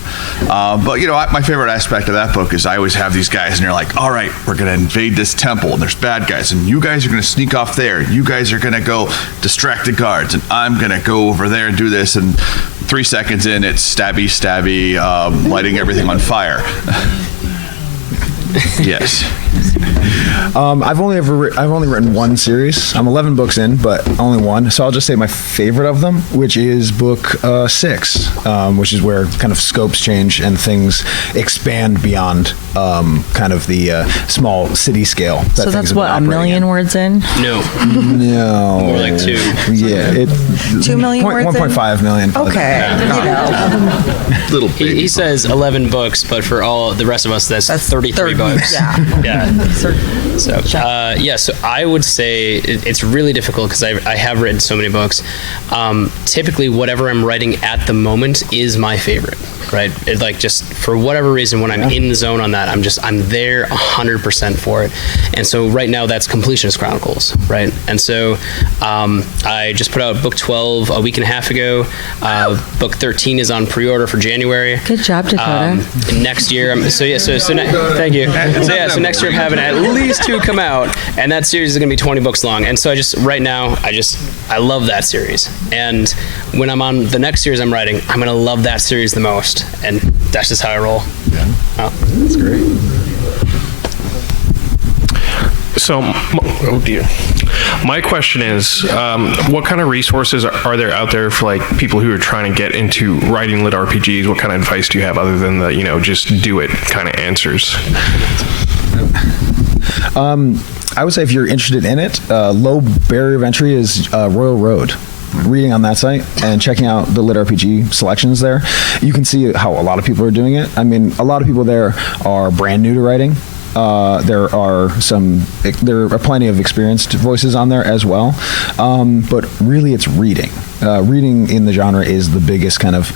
But my favorite aspect of that book is I always have these guys, and they're like, all right, we're going to invade this temple, and there's bad guys, and you guys are going to sneak off there, and you guys are going to go distract the guards, and I'm going to go over there and do this, and 3 seconds in, it's stabby, lighting everything on fire. Yes. I've only written one series. I'm 11 books in, but only one. So I'll just say my favorite of them, which is book 6, which is where kind of scopes change and things expand beyond kind of the small city scale. That So things that's have what, been a million operating words in? No. in. No. More like 2. Yeah. 2 million words in? 1.5 million. Okay. Little He baby. says 11 books, but for all the rest of us, that's 33 books. Yeah. Yeah. So I would say it's really difficult because I have written so many books. Typically, whatever I'm writing at the moment is my favorite, right? It, like, just for whatever reason, when I'm in the zone on that, I'm there 100% for it. And so right now, that's Completionist Chronicles, right? And so I just put out book 12 a week and a half ago. Book 13 is on pre-order for January. Good job, Dakota. Next year, thank you. So next year I'm having at least 2 come out, and that series is going to be 20 books long. And so I love that series. And when I'm on the next series I'm writing, I'm going to love that series the most, and that's just how I roll. Yeah. That's great. So, oh dear. My question is, what kind of resources are there out there for like people who are trying to get into writing lit RPGs? What kind of advice do you have other than the, just do it kind of answers? I would say if you're interested in it, low barrier of entry is Royal Road. Reading on that site and checking out the LitRPG selections there, you can see how a lot of people are doing it. I mean, a lot of people there are brand new to writing, There are plenty of experienced voices on there as well. But really, it's reading. Reading in the genre is the biggest kind of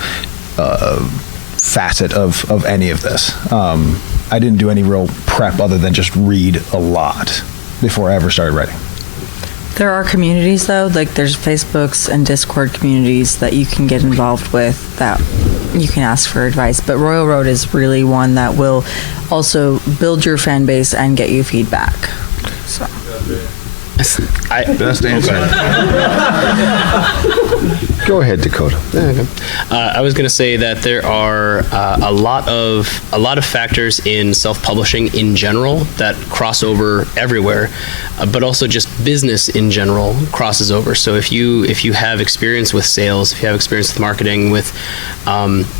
facet of any of this. I didn't do any real prep other than just read a lot before I ever started writing. There are communities, though, like there's Facebooks and Discord communities that you can get involved with that you can ask for advice. But Royal Road is really one that will also build your fan base and get you feedback. So. Best answer. Go ahead, Dakota. I was going to say that there are a lot of factors in self-publishing in general that cross over everywhere, but also just business in general crosses over. So if you have experience with sales, if you have experience with marketing, with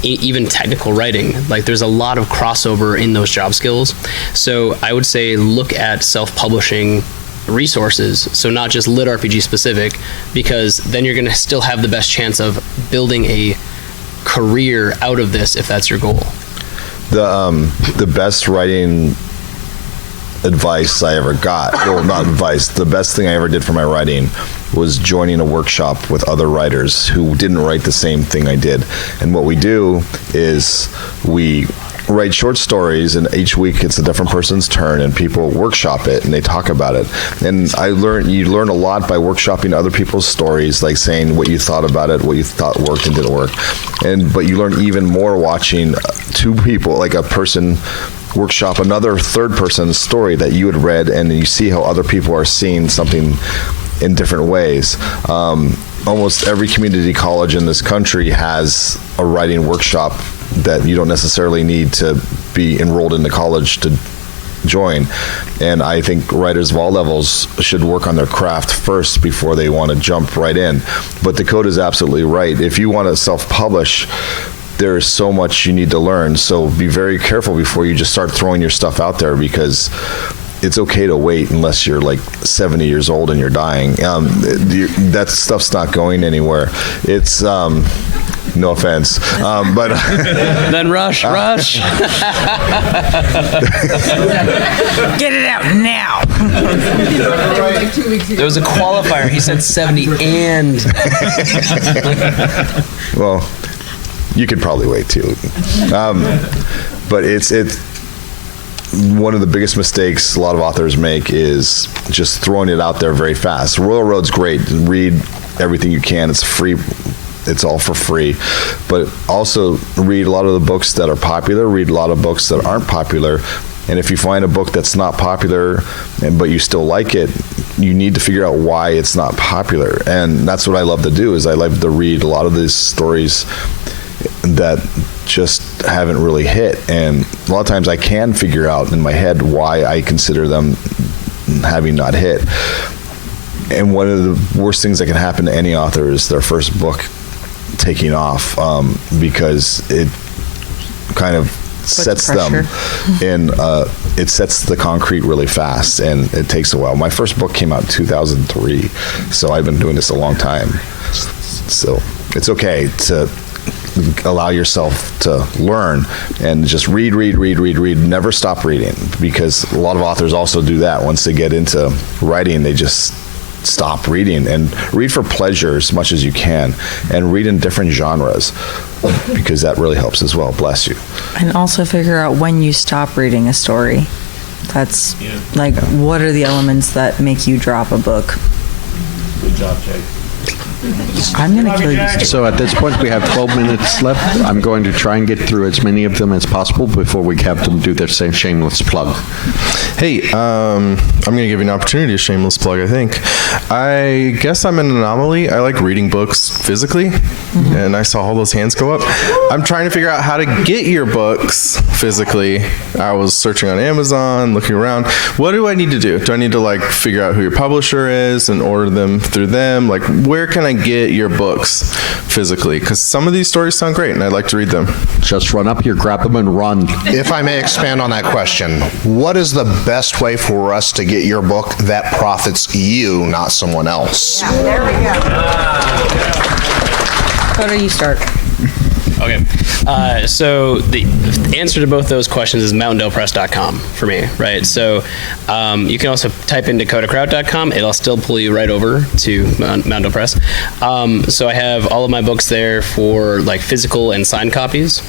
even technical writing, like there's a lot of crossover in those job skills. So I would say look at self-publishing resources, so not just LitRPG specific, because then you're going to still have the best chance of building a career out of this if that's your goal. The best writing advice I ever got, well, not advice, the best thing I ever did for my writing was joining a workshop with other writers who didn't write the same thing I did. And what we do is we write short stories, and each week it's a different person's turn, and people workshop it and they talk about it. And you learn a lot by workshopping other people's stories, like saying what you thought about it, what you thought worked and didn't work. But you learn even more watching two people, like a person workshop another third person's story that you had read, and you see how other people are seeing something in different ways. Almost every community college in this country has a writing workshop that you don't necessarily need to be enrolled into college to join. And I think writers of all levels should work on their craft first before they want to jump right in. But Dakota's absolutely right. If you want to self-publish, there is so much you need to learn. So be very careful before you just start throwing your stuff out there, because it's okay to wait unless you're like 70 years old and you're dying. That stuff's not going anywhere. It's no offense, but then rush. Get it out now. There was a qualifier. He said 70 and. Well, you could probably wait too. But it's one of the biggest mistakes a lot of authors make is just throwing it out there very fast. Royal Road's great. Read everything you can. It's free. It's all for free. But also read a lot of the books that are popular. Read a lot of books that aren't popular. And if you find a book that's not popular, but you still like it, you need to figure out why it's not popular. And that's what I love to do, is I love to read a lot of these stories that just haven't really hit. And a lot of times I can figure out in my head why I consider them having not hit. And one of the worst things that can happen to any author is their first book taking off, because it kind of sets them in, it sets the concrete really fast, and it takes a while. My first book came out in 2003, so I've been doing this a long time. So it's okay to allow yourself to learn and just read, never stop reading, because a lot of authors also do that. Once they get into writing, they just stop reading. And read for pleasure as much as you can, and read in different genres, because that really helps as well. Bless you. And also figure out when you stop reading a story. That's like, what are the elements that make you drop a book? Good job, Jake. I'm going to kill you. So at this point, we have 12 minutes left. I'm going to try and get through as many of them as possible before we have them do their same shameless plug. Hey, I'm going to give you an opportunity to shameless plug, I think. I guess I'm an anomaly. I like reading books physically, and I saw all those hands go up. I'm trying to figure out how to get your books physically. I was searching on Amazon, looking around. What do I need to do? Do I need to, like, figure out who your publisher is and order them through them? Like, where can I get your books physically? Because some of these stories sound great, and I'd like to read them. Just run up here, grab them, and run. If I may expand on that question, what is the best way for us to get your book that profits you, not someone else? Yeah, there we go. How do you start? Okay. So the answer to both those questions is mountaindalepress.com for me, right? So you can also type in dakotacrout.com. It'll still pull you right over to Mountaindale Press. So I have all of my books there for like physical and signed copies.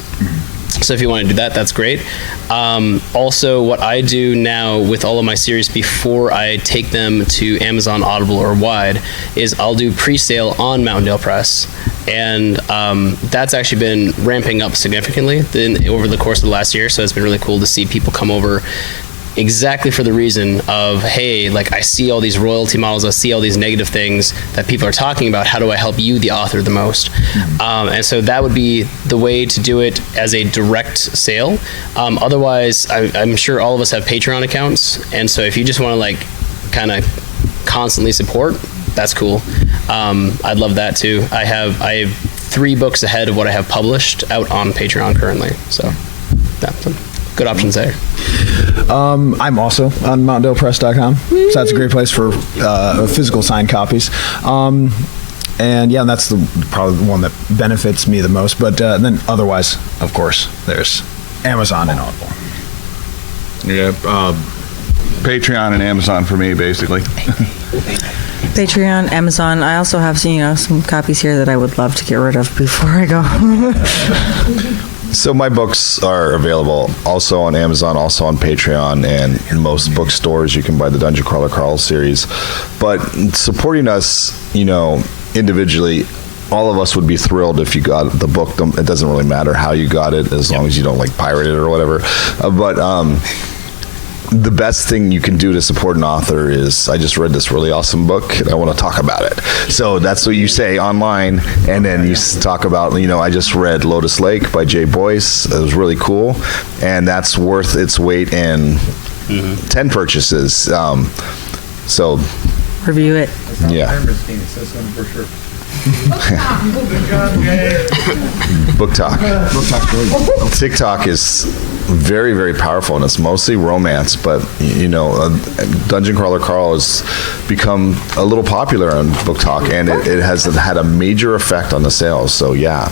So if you want to do that, that's great. Also, what I do now with all of my series before I take them to Amazon, Audible, or Wide is I'll do pre-sale on Mountaindale Press. And that's actually been ramping up significantly over the course of the last year. So it's been really cool to see people come over exactly for the reason of, hey, like I see all these royalty models, I see all these negative things that people are talking about. How do I help you, the author, the most? And so that would be the way to do it as a direct sale. Otherwise, I'm sure all of us have Patreon accounts. And so if you just want to like kind of constantly support, that's cool. I'd love that too. I have 3 books ahead of what I have published out on Patreon currently. So that's good options there. I'm also on mountaindalepress.com, so that's a great place for physical signed copies. And yeah, that's probably the one that benefits me the most. But then otherwise, of course, there's Amazon and Audible. Yeah, Patreon and Amazon for me, basically. Patreon, Amazon. I also have some copies here that I would love to get rid of before I go. So my books are available also on Amazon, also on Patreon, and in most bookstores you can buy the Dungeon Crawler Carl series. But supporting us, individually, all of us would be thrilled if you got the book. It doesn't really matter how you got it, as long as you don't like pirate it or whatever. The best thing you can do to support an author is, I just read this really awesome book and I want to talk about it. So that's what you say online, and then you talk about, I just read Lotus Lake by Jay Boyce. It was really cool, and that's worth its weight in 10 purchases. So review it. Yeah. Book Talk. TikTok is very, very powerful, and it's mostly romance, but Dungeon Crawler Carl has become a little popular on Book Talk, and it has had a major effect on the sales. So yeah.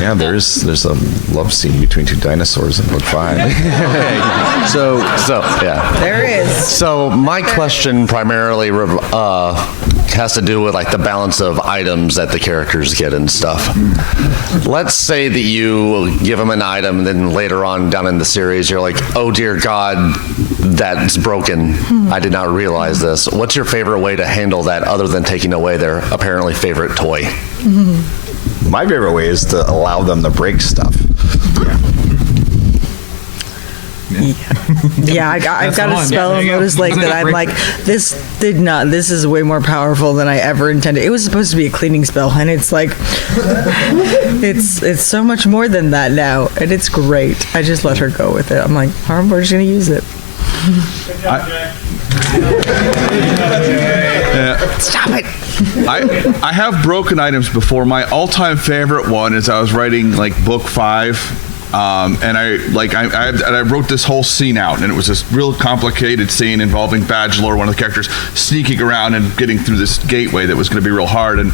Yeah, there's a love scene between 2 dinosaurs in book 5. So yeah. There is. So my question primarily has to do with like the balance of items that the characters get and stuff. Let's say that you give them an item, and then later on down in the series, you're like, oh dear God, that's broken. I did not realize this. What's your favorite way to handle that other than taking away their apparently favorite toy? My favorite way is to allow them to break stuff. Yeah, I've got a spell on Lotus Lake that I'm like, this is way more powerful than I ever intended. It was supposed to be a cleaning spell, and it's like, it's so much more than that now, and it's great. I just let her go with it. I'm like, we're just going to use it. Stop it. I have broken items before. My all-time favorite one is I was writing like book 5, and I wrote this whole scene out, and it was this real complicated scene involving Badgelor, one of the characters, sneaking around and getting through this gateway that was going to be real hard. And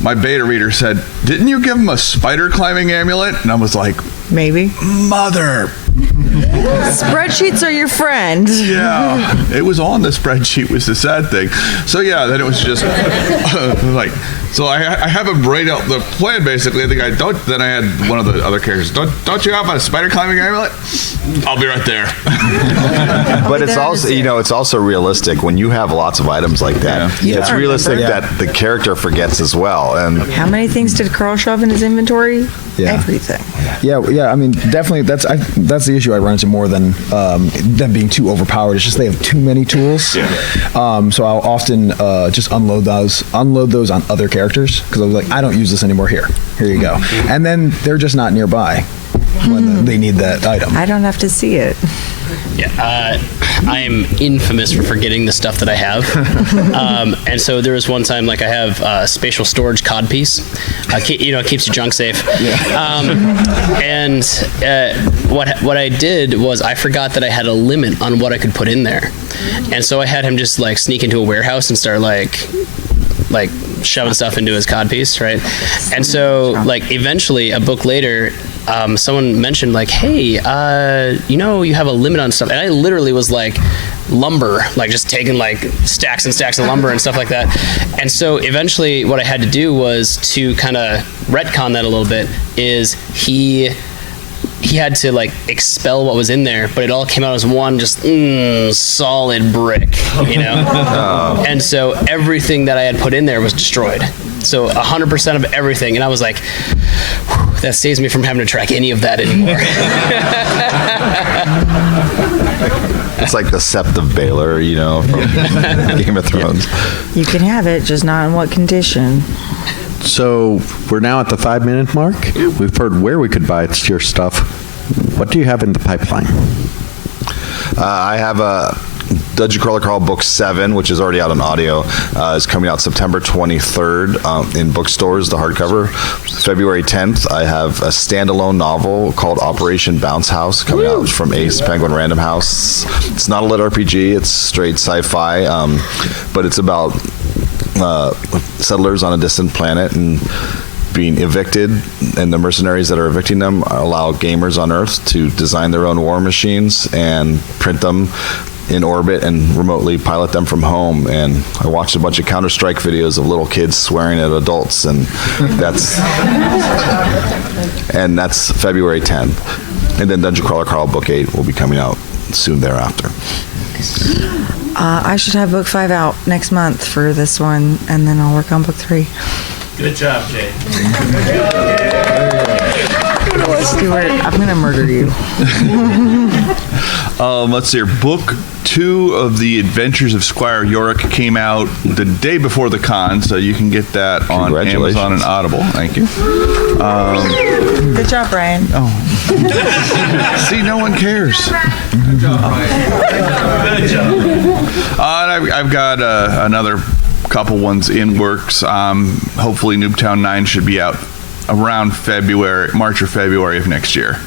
my beta reader said, "Didn't you give him a spider climbing amulet?" And I was like, maybe. Mother. Spreadsheets are your friend. Yeah, it was on the spreadsheet, was the sad thing. So yeah, then it was just so I have him write out the plan basically. I think then I had one of the other characters, don't you have a spider climbing amulet? I'll be right there. But it's also, it's also realistic when you have lots of items like that. Yeah. It's realistic that the character forgets as well. And how many things did Carl shove in his inventory? Yeah. Everything. Yeah. I mean, definitely that's the issue I run into more than them being too overpowered. It's just they have too many tools. Yeah. So I'll often just unload those on other characters, because I was like, I don't use this anymore. Here you go. And then they're just not nearby when they need that item. I don't have to see it. Yeah, I am infamous for forgetting the stuff that I have. And so there was one time, like I have a spatial storage codpiece. It keeps your junk safe. Yeah. And what I did was I forgot that I had a limit on what I could put in there. And so I had him just like sneak into a warehouse and start like shoving stuff into his codpiece, right? And so, like, eventually, a book later, someone mentioned, like, hey, you have a limit on stuff. And I literally was like, lumber, like just taking like stacks and stacks of lumber and stuff like that. And so eventually what I had to do was to kind of retcon that a little bit, is he had to like expel what was in there, but it all came out as one just solid brick, And so everything that I had put in there was destroyed. So 100% of everything. And I was like, that saves me from having to track any of that anymore. It's like the Sept of Baylor, from Game of Thrones. You can have it, just not in what condition. So we're now at the 5-minute mark. We've heard where we could buy your stuff. What do you have in the pipeline? I have a Dungeon Crawler Crawl Book 7, which is already out on audio, is coming out September 23rd in bookstores, the hardcover. February 10th, I have a standalone novel called Operation Bounce House coming out from Ace Penguin Random House. It's not a lit RPG, it's straight sci-fi, but it's about settlers on a distant planet and being evicted, and the mercenaries that are evicting them allow gamers on Earth to design their own war machines and print them in orbit and remotely pilot them from home. And I watched a bunch of Counter-Strike videos of little kids swearing at adults, and that's February 10th. And then Dungeon Crawler Carl Book 8 will be coming out soon thereafter. I should have book 5 out next month for this one, and then I'll work on book 3. Good job, Jay. Stuart, I'm going to murder you. Let's see here. Book 2 of the Adventures of Squire Yorick came out the day before the con, so you can get that on Amazon and Audible. Thank you. Good job, Brian. Oh. See, no one cares. Good job, Brian. Good job. I've got another couple ones in works. Hopefully Noobtown 9 should be out around March or February of next year.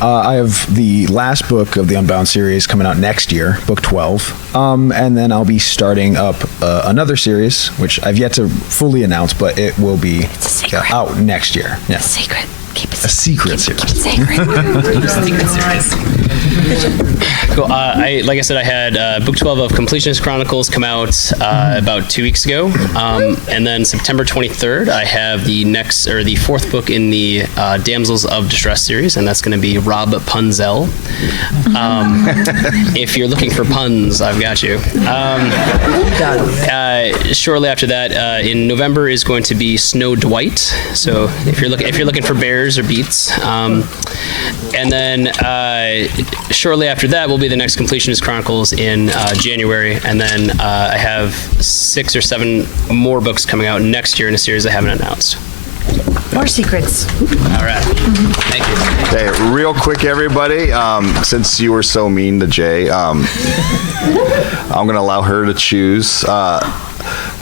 I have the last book of the Unbound series coming out next year, book 12. And then I'll be starting up another series, which I've yet to fully announce, but it will be out next year. Yeah. It's a secret. Keep it a secret series. Keep it secret. Cool. Like I said, I had book 12 of Completionist Chronicles come out about 2 weeks ago, and then September 23rd, I have the fourth book in the Damsels of Distress series, and that's going to be Rob Punzel. If you're looking for puns, I've got you. Shortly after that, in November is going to be Snow Dwight. So if you're looking for bears or beets, and then shortly after that will be the next Completionist Chronicles in January, and then I have 6 or 7 more books coming out next year in a series I haven't announced. More secrets. All right. Thank you. Hey, real quick, everybody, since you were so mean to Jay, I'm going to allow her to choose.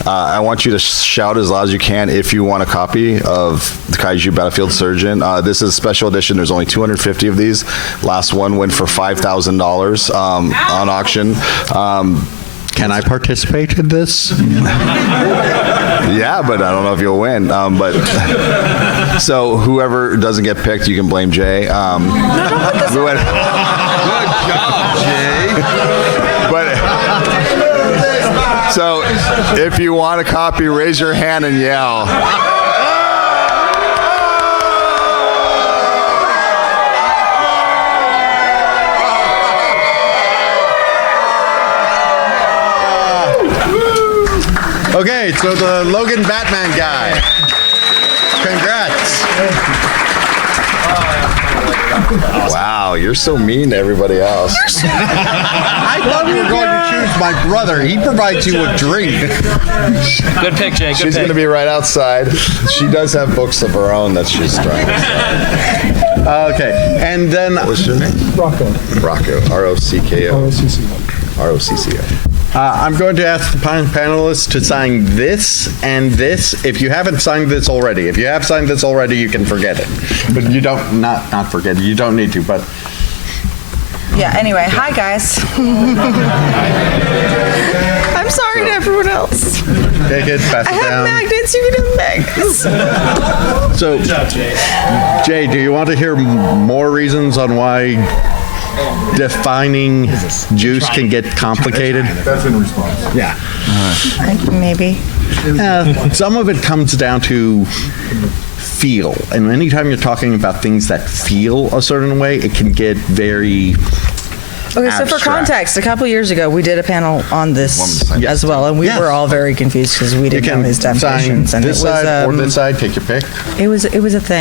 I want you to shout as loud as you can if you want a copy of the Kaiju Battlefield Surgeon. This is a special edition. There's only 250 of these. Last one went for $5,000 on auction. Can I participate in this? Yeah, but I don't know if you'll win. So whoever doesn't get picked, you can blame Jay. Good job, Jay. So if you want a copy, raise your hand and yell. Okay, so the Logan Batman guy. Congrats. Wow, you're so mean to everybody else. I thought you were going to choose my brother. He provides you with drink. Good pick, Jay. Good She's pick. going to be right outside. She does have books of her own that she's trying to sell. Okay, and then... What's your name? Rocco. Rocco. R-O-C-K-O. R-O-C-C-O. R-O-C-C-O. I'm going to ask the panelists to sign this and this. If you haven't signed this already, if you have signed this already, you can forget it. But you don't, not forget it. You don't need to, but... Yeah, anyway, hi guys. I'm sorry to everyone else. Take it, pass I it have down. magnets. You can have magnets. So, Jay, do you want to hear more reasons on why defining juice can get complicated? That's in response. Yeah. Maybe. Some of it comes down to feel. And anytime you're talking about things that feel a certain way, it can get very Okay, so for abstract. context, a couple years ago, we did a panel on this as well, and we Yes. were all very confused because we You didn't know can his sign definitions. And this it was, side or this side, take your pick. it was a thing.